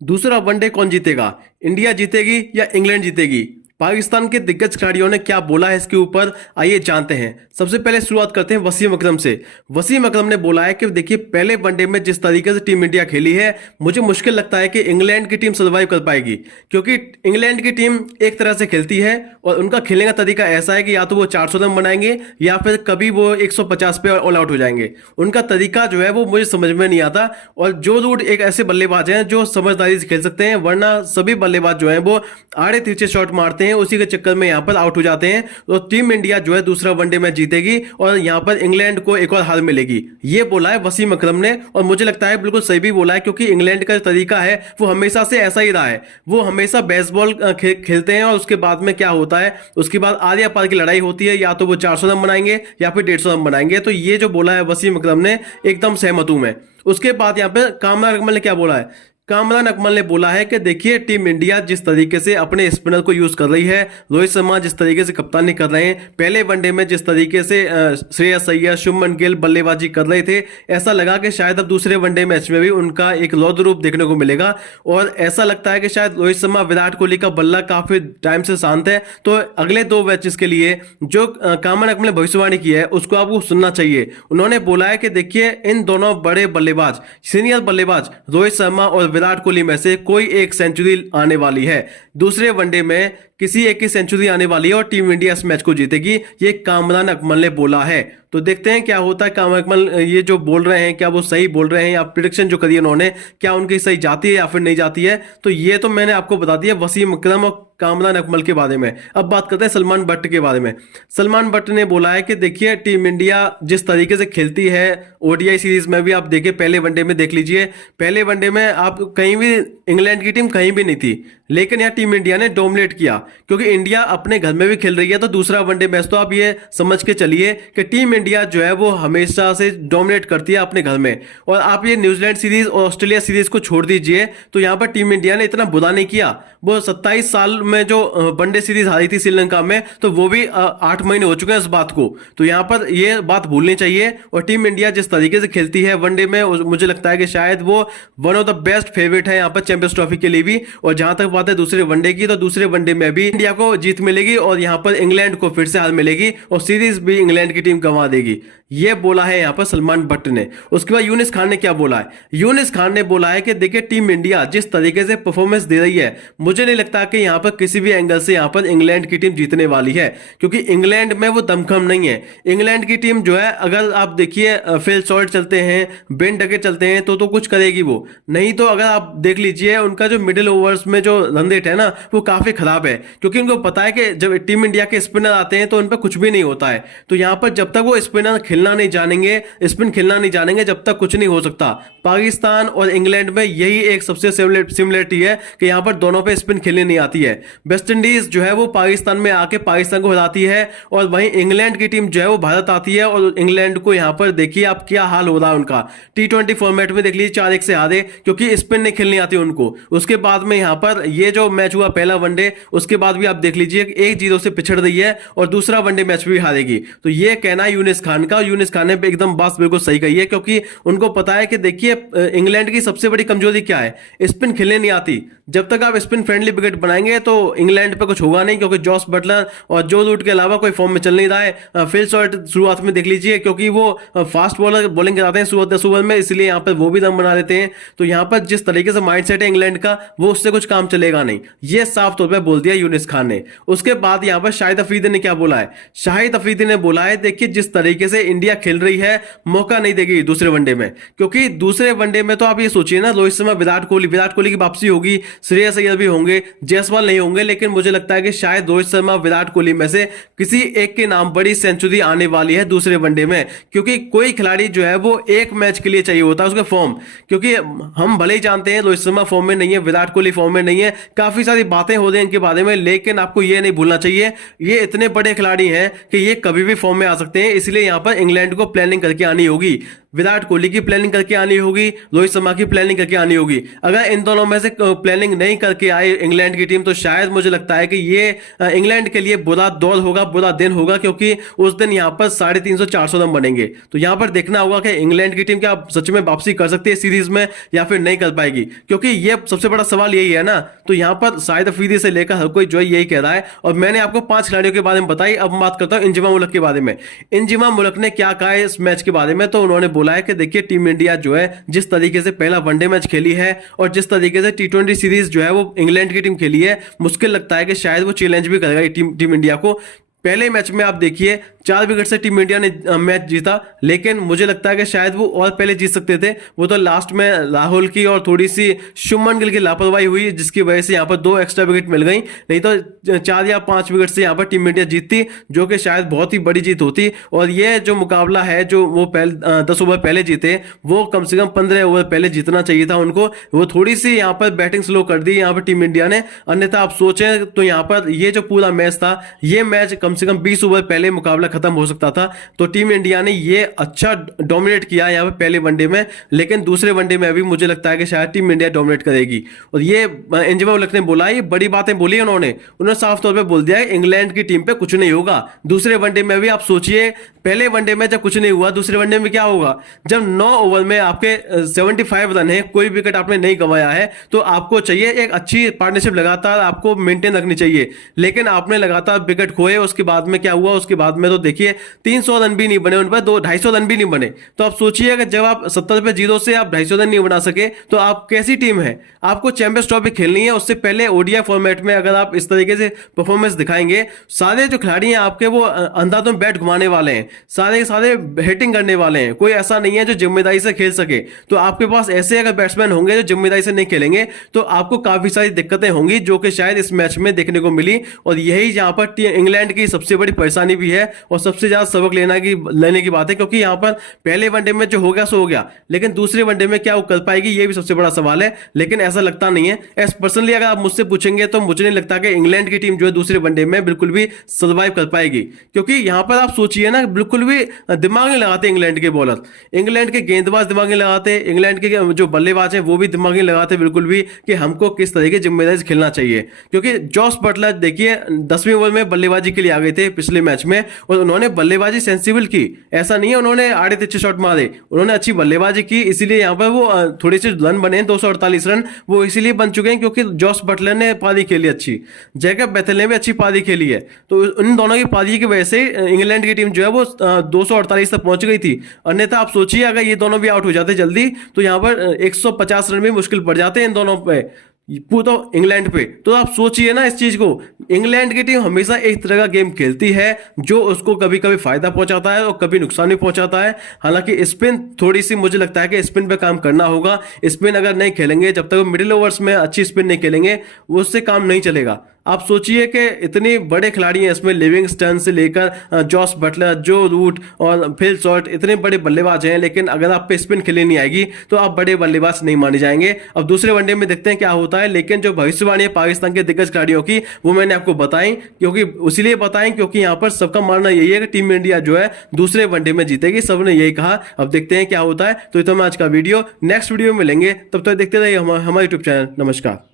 दूसरा वनडे कौन जीतेगा? इंडिया जीतेगी या इंग्लैंड जीतेगी? पाकिस्तान के दिग्गज खिलाड़ियों ने क्या बोला है इसके ऊपर, आइए जानते हैं। सबसे पहले शुरुआत करते हैं वसीम अकरम से। वसीम अकरम ने बोला है कि देखिए, पहले वनडे में जिस तरीके से टीम इंडिया खेली है, मुझे मुश्किल लगता है कि इंग्लैंड की टीम सर्वाइव कर पाएगी, क्योंकि इंग्लैंड की टीम एक तरह से खेलती है और उनका खेलने का तरीका ऐसा है कि या तो वो 400 रन बनाएंगे या फिर कभी वो 150 पे ऑल आउट हो जाएंगे। उनका तरीका जो है वो मुझे समझ में नहीं आता। और जो रूट एक ऐसे बल्लेबाज हैं जो समझदारी से खेल सकते हैं, वरना सभी बल्लेबाज जो हैं वो आड़े तिरछे शॉट मारते हैं, उसी के चक्कर में यहां पर आउट हो जाते हैं। तो टीम इंडिया जो है दूसरा वनडे मैच जीतेगी और यहां पर इंग्लैंड को एक और हार मिलेगी, ये बोला है वसीम अकरम ने। और मुझे लगता है बिल्कुल सही भी बोला है, क्योंकि इंग्लैंड का तरीका है वो हमेशा से ऐसा ही रहा है। वो हमेशा बेसबॉल खेलते हैं और उसके बाद में क्या होता है, उसके बाद आलिया पार की लड़ाई होती है, या तो वो 400 रन बनाएंगे या फिर 150 रन बनाएंगे। तो ये जो बोला है वसीम अकरम ने, एकदम सहमत हूं मैं। उसके बाद यहां पे कामरान अकमल ने क्या बोला है? कामरान अकमल ने बोला है कि देखिए, टीम इंडिया जिस तरीके से अपने स्पिनर को यूज कर रही है, रोहित शर्मा जिस तरीके से कप्तानी कर रहे हैं, पहले वनडे में जिस तरीके से श्रेयस अय्यर, शुभमन गिल बल्लेबाजी कर रहे थे, ऐसा लगा कि शायद अब दूसरे वनडे मैच में भी उनका एक रौद्र रूप देखने को मिलेगा। और ऐसा लगता है कि शायद रोहित शर्मा, विराट कोहली का बल्ला काफी टाइम से शांत है, तो अगले दो मैचेस के लिए जो कामरान अकमल ने भविष्यवाणी की है उसको आपको सुनना चाहिए। उन्होंने बोला है कि देखिए, इन दोनों बड़े बल्लेबाज, सीनियर बल्लेबाज रोहित शर्मा और विराट कोहली में से कोई एक सेंचुरी आने वाली है। दूसरे वनडे में किसी एक की सेंचुरी आने वाली है और टीम इंडिया इस मैच को जीतेगी, ये कामरान अकमल ने बोला है। तो देखते हैं क्या होता है। कामरान अकमल ये जो बोल रहे हैं, क्या वो सही बोल रहे हैं, या प्रिडिक्शन जो करी उन्होंने, क्या उनकी सही जाती है या फिर नहीं जाती है? तो ये तो मैंने आपको बता दिया वसीम अकरम और कामरान अकमल के बारे में। अब बात करते हैं सलमान बट्ट के बारे में। सलमान बट्ट ने बोला है कि देखिए, टीम इंडिया जिस तरीके से खेलती है, ओडीआई सीरीज में भी आप देखिए, पहले वनडे में देख लीजिए, पहले वनडे में आप कहीं भी इंग्लैंड की टीम कहीं भी नहीं थी, लेकिन यहाँ टीम इंडिया ने डोमिनेट किया, क्योंकि इंडिया अपने घर में भी खेल रही है। तो दूसरा वनडे मैच तो आप ये समझ के चलिए कि टीम इंडिया जो है वो हमेशा से डोमिनेट करती है अपने घर में। और आप ये न्यूजीलैंड सीरीज और ऑस्ट्रेलिया सीरीज को छोड़ दीजिए, तो यहाँ पर टीम इंडिया ने इतना बुरा नहीं किया। वो 27 साल में जो वनडे सीरीज हारी थी श्रीलंका में, तो वो भी 8 महीने हो चुके हैं इस बात को। तो यहाँ पर ये बात भूलनी चाहिए। और टीम इंडिया जिस तरीके से खेलती है वनडे में, मुझे लगता है कि शायद वो one of the best favourite है यहाँ पर चैंपियंस ट्रॉफी के लिए भी। और जहां तक बात है दूसरे वनडे की, तो दूसरे वनडे में भी इंडिया को जीत मिलेगी और यहाँ पर इंग्लैंड को फिर से हार मिलेगी और सीरीज भी इंग्लैंड की टीम गंवा देगी, ये बोला है यहाँ पर सलमान बट्ट ने। उसके बाद यूनिस खान ने क्या बोला है? यूनिस खान ने बोला है कि देखिए, टीम इंडिया जिस तरीके से परफॉर्मेंस दे रही है, मुझे नहीं लगता कि यहाँ पर किसी भी एंगल से यहाँ पर इंग्लैंड की टीम जीतने वाली है, क्योंकि इंग्लैंड में वो दमखम नहीं है। इंग्लैंड की टीम जो है, अगर आप देखिए फिल शॉर्ट चलते हैं, बेन डके चलते हैं, तो कुछ करेगी वो नहीं। तो अगर आप देख लीजिए, उनका जो मिडिल ओवर्स में जो रन रेट है ना, वो काफी खराब है, क्योंकि उनको पता है कि जब टीम इंडिया के स्पिनर आते हैं तो उन पर कुछ भी नहीं होता है। तो यहाँ पर जब तक वो स्पिनर खेलना नहीं जानेंगे, स्पिन खेलना नहीं जानेंगे, जब तक कुछ नहीं हो सकता। पाकिस्तान और इंग्लैंड में यही एक सबसे सिमिलरिटी है कि यहाँ पर दोनों पे स्पिन खेलने नहीं आती है। वेस्ट इंडीज जो है वो पाकिस्तान में आके पाकिस्तान को हराती है, और वहीं इंग्लैंड की टीम जो है वो भारत आती है और इंग्लैंड को यहाँ पर देखिए आप क्या हाल हो रहा है उनका। T20 फॉर्मेट में देख लीजिए 4-1 से हारे, क्योंकि स्पिन नहीं खेलनी आती उनको। उसके बाद में यहाँ पर ये जो मैच हुआ पहला वनडे, उसके बाद भी आप देख लीजिए 1-0 से पिछड़ रही है और दूसरा वनडे मैच भी हारेगी। तो ये कहना है यूनिस खान का। यूनिस खान ने एकदम बात बिल्कुल सही कही है, क्योंकि उनको पता है कि देखिए, इंग्लैंड की सबसे बड़ी कमजोरी क्या है? स्पिन खेलने नहीं आती। जब तक आप स्पिन फ्रेंडली विकेट बनाएंगे तो इंग्लैंड पे कुछ होगा नहीं, क्योंकि जॉस बटलर और जो रूट के अलावा कोई फॉर्म में चल नहीं रहा है। फिल शॉर्ट शुरुआत में देख लीजिए, क्योंकि वो फास्ट बॉलर बॉलिंग कराते हैं शुरुआत 10 ओवर में, इसलिए यहाँ पर वो भी रन बना लेते हैं। तो यहाँ पर जिस तरीके से माइंडसेट है इंग्लैंड का, वो उससे कुछ काम चलेगा नहीं, ये साफ तौर पर बोल दिया यूनिस खान ने। उसके बाद यहाँ पर शाहिद अफरीदी ने क्या बोला है? शाहिद अफरीदी ने बोला है, देखिए, जिस तरीके से इंडिया खेल रही है, मौका नहीं देगी दूसरे वनडे में, क्योंकि दूसरे वनडे में तो आप ये सोचिए ना, रोहित शर्मा, विराट कोहली की वापसी होगी, श्रेयस अय्यर भी होंगे, जायसवाल नहीं होंगे, लेकिन मुझे लगता है कि शायद रोहित शर्मा, विराट कोहली में से किसी एक के नाम बड़ी सेंचुरी आने वाली है दूसरे वनडे में। क्योंकि कोई खिलाड़ी जो है वो एक मैच के लिए चाहिए होता है उसका फॉर्म, क्योंकि हम भले ही जानते हैं रोहित शर्मा फॉर्म में नहीं है, विराट कोहली फॉर्म में नहीं है, काफी सारी बातें हो रही हैं इनके बारे में, लेकिन आपको ये नहीं भूलना चाहिए, ये इतने बड़े खिलाड़ी हैं कि ये कभी भी फॉर्म में आ सकते हैं। इसलिए यहां पर इंग्लैंड को प्लानिंग करके आनी होगी। विराट कोहली की प्लानिंग करके आनी होगी, रोहित शर्मा की प्लानिंग करके आनी होगी। अगर इन दोनों में से प्लानिंग नहीं करके आए इंग्लैंड की टीम, तो शायद मुझे लगता है कि ये इंग्लैंड के लिए बुरा दौर होगा, बुरा दिन होगा, क्योंकि उस दिन यहाँ पर 350-400 रन बनेंगे। तो यहाँ पर देखना होगा कि इंग्लैंड की टीम क्या सच में वापसी कर सकती है सीरीज में या फिर नहीं कर पाएगी, क्योंकि ये सबसे बड़ा सवाल यही है ना। तो यहाँ पर शाहिद अफरीदी से लेकर हर कोई जो है यही कह रहा है। और मैंने आपको 5 खिलाड़ियों के बारे में बताई, अब बात करता हूं इंजमाम उल हक के बारे में। इंजमाम उल हक ने क्या कहा है इस मैच के बारे में, तो उन्होंने बोला है कि देखिए टीम इंडिया जो है जिस तरीके से पहला वनडे मैच खेली है और जिस तरीके से T20 सीरीज जो है वो इंग्लैंड की टीम खेली है, मुश्किल लगता है कि शायद वो चैलेंज भी करेगा टीम इंडिया को। पहले मैच में आप देखिए 4 विकेट से टीम इंडिया ने मैच जीता, लेकिन मुझे लगता है कि शायद वो और पहले जीत सकते थे। वो तो लास्ट में राहुल की और थोड़ी सी शुभमन गिल की लापरवाही हुई, जिसकी वजह से यहाँ पर 2 एक्स्ट्रा विकेट मिल गई, नहीं तो 4 या 5 विकेट से यहाँ पर टीम इंडिया जीतती, जो कि शायद बहुत ही बड़ी जीत होती। और ये जो मुकाबला है जो वो 10 ओवर पहले जीते, वो कम से कम 15 ओवर पहले जीतना चाहिए था उनको। वो थोड़ी सी यहाँ पर बैटिंग स्लो कर दी यहाँ पर टीम इंडिया ने, अन्यथा आप सोचें तो यहाँ पर ये जो पूरा मैच था, ये मैच कम से कम 20 ओवर पहले मुकाबला खत्म हो सकता था। तो टीम इंडिया ने ये अच्छा डोमिनेट किया यहाँ पे पहले वनडे में, लेकिन दूसरे वनडे में अभी मुझे लगता है कि शायद टीम इंडिया डोमिनेट करेगी। और ये इंजमाम उल हक ने बोला, ये बड़ी बातें बोली उन्होंने साफ तौर पे बोल दिया है इंग्लैंड की टीम पे कुछ नहीं होगा। दूसरे वनडे में भी आप सोचिए, पहले वनडे में जब कुछ नहीं हुआ, दूसरे वनडे में क्या होगा? जब 9 ओवर में आपके 75 रन है, कोई विकेट आपने नहीं गंवाया है, तो आपको चाहिए एक अच्छी पार्टनरशिप लगातार आपको मेंटेन रखनी चाहिए। लेकिन आपने लगातार विकेट खोए, उसके बाद में क्या हुआ? उसके बाद में तो देखिए 300 रन भी नहीं बने उन पर, 250 रन भी नहीं बने। तो आप सोचिए कि जब आप 70 पे 0 से आप 250 रन नहीं बना सके, तो आप कैसी टीम है? आपको चैंपियंस ट्रॉफी खेलनी है, उससे पहले ओडीआई फॉर्मेट में अगर आप इस तरीके से परफॉर्मेंस दिखाएंगे, सारे जो खिलाड़ी हैं आपके वो अंधाधुंध बैट घुमाने वाले हैं, सारे के सारे हिटिंग करने वाले हैं, कोई ऐसा नहीं है जो जिम्मेदारी से खेल सके। तो आपके पास ऐसे अगर बैट्समैन होंगे जो जिम्मेदारी से नहीं खेलेंगे, तो आपको काफी सारी दिक्कतें होंगी, जो कि शायद इस मैच में देखने को मिली। और यही यहाँ पर इंग्लैंड की सबसे बड़ी परेशानी भी है और सबसे ज्यादा सबक लेने की बात है, क्योंकि यहाँ पर पहले वनडे में जो हो गया सो हो गया, लेकिन दूसरे वनडे में क्या वो कर पाएगी, ये भी सबसे बड़ा सवाल है। लेकिन ऐसा लगता नहीं है। एस पर्सनली अगर आप मुझसे पूछेंगे तो मुझे नहीं लगता कि इंग्लैंड की टीम जो है दूसरे वनडे में बिल्कुल भी सर्वाइव कर पाएगी, क्योंकि यहाँ पर आप सोचिए ना, बिल्कुल भी दिमाग नहीं लगाते इंग्लैंड के बॉलर, इंग्लैंड के गेंदबाज दिमाग नहीं लगाते, इंग्लैंड के जो बल्लेबाज हैं वो भी दिमाग नहीं लगाते बिल्कुल भी, कि हमको किस तरीके की जिम्मेदारी से खेलना चाहिए। क्योंकि जॉस बटलर देखिए 10वीं ओवर में बल्लेबाजी के लिए आ गए थे पिछले मैच में, और उन्होंने बल्लेबाजी सेंसिबल की। ऐसा नहीं है उन्होंने आड़े तिरछे शॉट मारे, उन्होंने अच्छी बल्लेबाजी की, इसीलिए यहाँ पर वो थोड़े से रन बने, 248 रन वो इसीलिए बन चुके हैं क्योंकि जॉस बटलर ने पारी खेली अच्छी, जैकब बेथेल ने भी अच्छी पारी खेली है। तो उन दोनों की पारी की वजह से इंग्लैंड की टीम जो है वो 248 तक पहुंच गई थी। अन्यथा आप सोचिए अगर ये दोनों भी आउट हो जाते जल्दी, तो यहाँ पर 150 रन भी मुश्किल पड़ जाते हैं इन दोनों पे, पूरा इंग्लैंड पे। तो आप सोचिए ना इस चीज को, इंग्लैंड की टीम हमेशा एक तरह का गेम खेलती है जो उसको कभी कभी फायदा पहुंचाता है और कभी नुकसान भी पहुंचाता है। हालांकि स्पिन थोड़ी सी मुझे लगता है कि स्पिन पे काम करना होगा। स्पिन अगर नहीं खेलेंगे, जब तक मिडिल ओवर्स में अच्छी स्पिन नहीं खेलेंगे, उससे काम नहीं चलेगा। आप सोचिए कि इतने बड़े खिलाड़ी हैं इसमें, लिविंगस्टन से लेकर जॉस बटलर, जो रूट और फिल शॉट, इतने बड़े बल्लेबाज हैं, लेकिन अगर आप पे स्पिन खेलनी नहीं आएगी तो आप बड़े बल्लेबाज नहीं माने जाएंगे। अब दूसरे वनडे में देखते हैं क्या होता है। लेकिन जो भविष्यवाणी है पाकिस्तान के दिग्गज खिलाड़ियों की, वो मैंने आपको बताई, क्योंकि इसीलिए बताएं क्योंकि यहाँ पर सबका मानना यही है कि टीम इंडिया जो है दूसरे वनडे में जीतेगी, सबने यही कहा। अब देखते हैं क्या होता है। तो ये तो मैं आज का वीडियो, नेक्स्ट वीडियो में मिलेंगे, तब तक देखते रहिए हमारे यूट्यूब चैनल। नमस्कार।